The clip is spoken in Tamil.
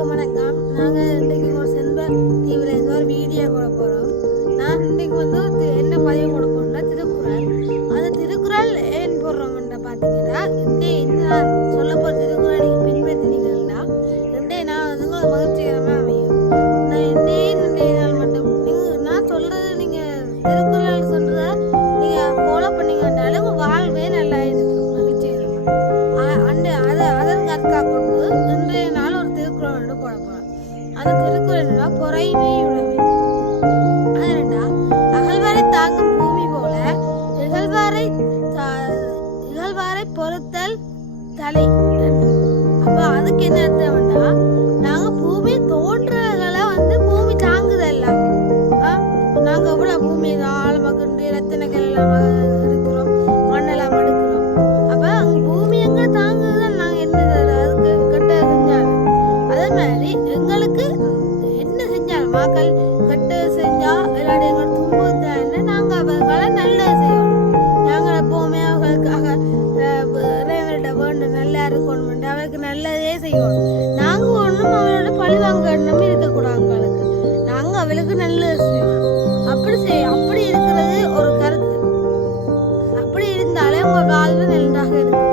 எல்லாருக்கும் வணக்கம். நாங்கள் இன்றைக்கு ஒரு செல்வ தீவில் இருந்து ஒரு வீடியோ போட போகிறோம் நான் இன்றைக்கு வந்து என்ன பதிவு போட திருக்குறள். அந்த திருக்குறள் ஏன் போடுறோம்ன்ற பார்த்தீங்கன்னா இன்றைய இந்த நான் சொல்ல போகிற திருக்குறள் நீங்கள் பின்பற்றினீங்கன்னா ரெண்டே நாள் வந்து உங்களுக்கு மகிழ்ச்சிகரமாக அமையும். நான் இன்றைய இன்றைய நாள் மட்டும் நீங்கள் நான் சொல்கிறது நீங்கள் திருக்குறள் சொல்கிறத நீங்கள் ஃபாலோ பண்ணீங்கன்னாலும் உங்கள் வாழ்வே நல்லா இருக்கும் மகிழ்ச்சிகரமாக அண்டு அதை அதன் கொண்டு திருக்குறள்னு ஒரு திருக்குறள் போட போகிறோம் அந்த திருக்குறள் என்னன்னா பொறைமை உடைமை அது என்னடா அகழ்வாரை தாங்கும் பூமி போல இகழ்வாரை இகழ்வாரை பொறுத்தல் தலை. என்று. அப்ப அதுக்கு என்ன அர்த்தம்னா அதனாலே எங்களுக்கு என்ன செஞ்சாலும் மக்கள் கட்டு செஞ்சா இல்லாட்டி எங்களை துன்புறுத்தாங்க நாங்கள் அவர்களை நல்லது செய்யணும். நாங்கள் எப்போவுமே அவர்களுக்காக இறைவர்கிட்ட வேண்டும் நல்லா இருக்கணும் அவருக்கு நல்லதே செய்யணும். நாங்கள் ஒன்றும் அவரோட பழி வாங்கணும் இருக்கக்கூடாது அவங்களுக்கு நாங்கள் அவளுக்கு நல்லது செய்யணும். அப்படி செய் அப்படி இருக்கிறது ஒரு கருத்து. அப்படி இருந்தாலே உங்கள் வாழ்வு நல்லதாக இருக்கும்.